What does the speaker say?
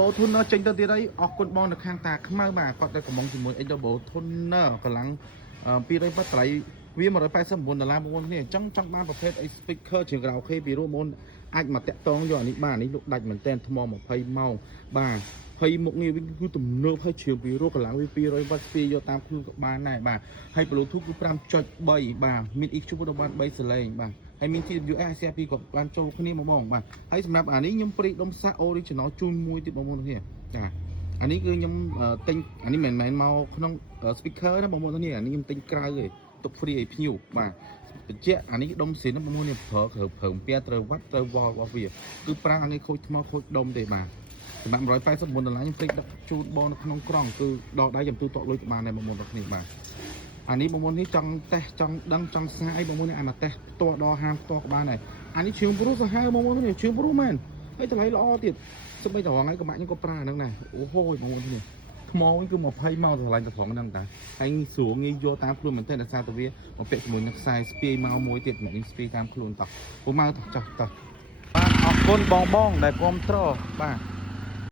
bộ thun nó tranh tới tí đấy ở con bon được hàng tạc mai bà còn đây có mong chỉ muốn anh đâu bộ thun nó còn lắng pi đây bắt lại vì mà rồi phải sớm muốn là làm môn này trong baประเภทไอ้ speaker เชียงราวเคปีโรมอนអាចមកតាក់តងយកអានេះបាននេះលោកដាច់មែនតែនថ្ម20ម៉ោងបាទហើយមុខងារវិញគឺទំនើបហើយជ្រាបពីរកន្លងវា200វ៉ាត់ស្ពីយកតាមខ្លួនក៏បានដែរបាទហើយ Bluetooth គឺ 5.3 បាទមាន EQ ទៅបាន3សលេងបាទហើយមាន TWS ASIA 2ក៏បានចូលគ្នាមកបងបាទហើយសម្រាប់អានេះខ្ញុំព្រីដុំសា original ជូនមួយទៀតបងប្អូនគ្នាចាអានេះគឺខ្ញុំទិញអានេះមិនមែនមកក្នុង speaker ណាបងប្អូនគ្នាអានេះខ្ញុំទិញក្រៅទេទុក free ឲ្យភ្ញៀវបាទបញ្ជាក់អានេះដុំស៊ីនបងប្អូននេះប្រើពែត្រូវវ៉ាត់ត្រូវវ៉លរបស់វាគឺប្រាំងអានេះខូចថ្មខូចដុំទេបាទសម្រាប់$189ខ្ញុំព្រីដឹកជូនបងនៅក្នុងក្រង់គឺដកដៃចាំទូតក់លុយក៏បានដែរបងប្អូនគ្នាបាទអានេះបងប្អូននេះចង់តេស្តចង់ដឹងចង់សាអីបងប្អូននេះអាមកតេស្តផ្ទាល់ដល់ហាមផ្ទាល់ក៏បានដែរអានេះជើងព្រោះសាហាវបងប្អូននេះជើងព្រោះមែនហើយតម្លៃល្អទៀតសូម្បីតែរងថ្ងៃក៏បាក់ខ្ញុំក៏ប្រើហ្នឹងដែរអូហូយបងប្អូននេះថ្មវិញគឺ20ម៉ោងតម្លៃតែត្រង់ហ្នឹងតាហើយស្រួលងាយយកតាមខ្លួនមែនទេដោយសារតែវាមកពាក់ជាមួយនឹងខ្សែស្ពាយមកមួយទៀតមិនស្ពាយតាមខ្លួនតោះពុំមកតោះចោះតោះបាទអរគុណបងដែលគ្រប់គ្រងបាទ